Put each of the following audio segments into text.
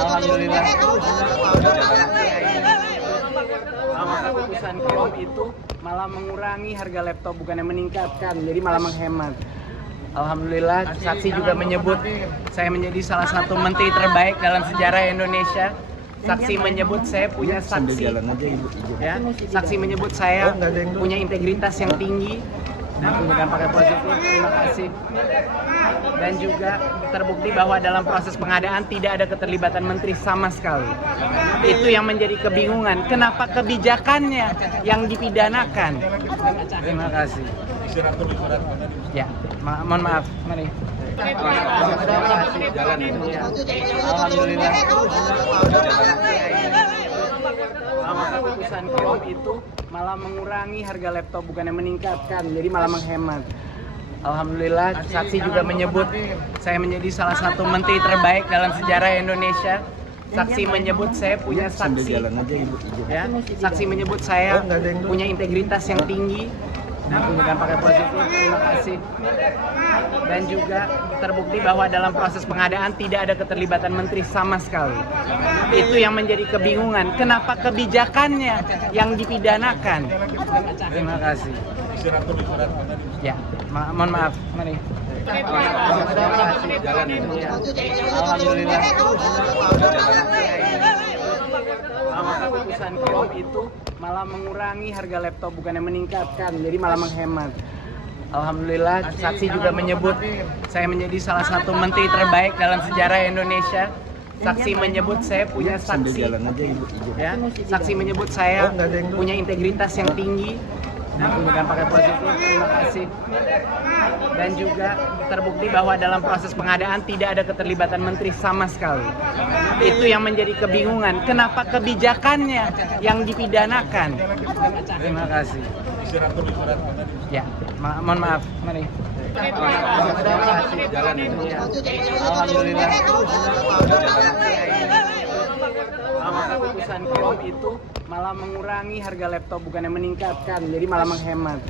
Alhamdulillah. Keputusan Keom itu malah mengurangi harga laptop, bukannya meningkatkan, jadi malah menghemat. Alhamdulillah, saksi juga menyebut saya menjadi salah satu menteri terbaik dalam sejarah Indonesia. Saksi menyebut saya punya saksi, ya, saksi menyebut saya punya integritas yang tinggi dan punya dampak yang positif. Terima kasih. Dan juga terbukti bahwa dalam proses pengadaan tidak ada keterlibatan menteri sama sekali. Itu yang menjadi kebingungan. Kenapa kebijakannya yang dipidanakan? Terima kasih. Ya, mohon maaf. Mari. Alhamdulillah. Keputusan Keom itu malah mengurangi harga laptop, bukannya meningkatkan, jadi malah menghemat. Alhamdulillah, saksi juga menyebut saya menjadi salah satu menteri terbaik dalam sejarah Indonesia. Saksi menyebut saya punya saksi, ya, saksi menyebut saya punya integritas yang tinggi dan punya dampak yang positif. Terima kasih. Dan juga terbukti bahwa dalam proses pengadaan tidak ada keterlibatan menteri sama sekali. Itu yang menjadi kebingungan. Kenapa kebijakannya yang dipidanakan? Terima kasih. Ya, mohon maaf. Mari. Alhamdulillah. Keputusan Keom itu malah mengurangi harga laptop, bukannya meningkatkan, jadi malah menghemat. Alhamdulillah, saksi juga menyebut saya menjadi salah satu menteri terbaik dalam sejarah Indonesia. Saksi menyebut saya punya saksi, ya, saksi menyebut saya punya integritas yang tinggi dan punya dampak yang positif. Terima kasih. Dan juga terbukti bahwa dalam proses pengadaan tidak ada keterlibatan menteri sama sekali. Itu yang menjadi kebingungan. Kenapa kebijakannya yang dipidanakan? Terima kasih. Ya, mohon maaf. Mari. Alhamdulillah. Keputusan Keom itu malah mengurangi harga laptop, bukannya meningkatkan, jadi malah menghemat.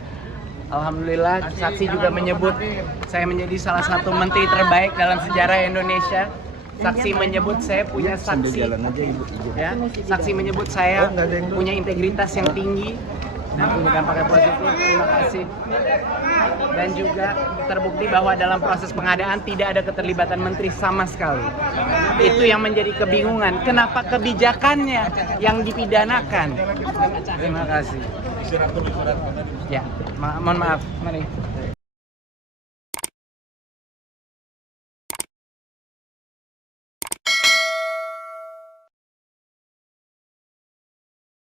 Alhamdulillah, saksi juga menyebut saya menjadi salah satu menteri terbaik dalam sejarah Indonesia. Saksi menyebut saya punya saksi, ya, saksi menyebut saya punya integritas yang tinggi dan punya dampak yang positif. Terima kasih. Dan juga terbukti bahwa dalam proses pengadaan tidak ada keterlibatan menteri sama sekali. Itu yang menjadi kebingungan. Kenapa kebijakannya yang dipidanakan? Terima kasih. Ya, mohon maaf. Mari.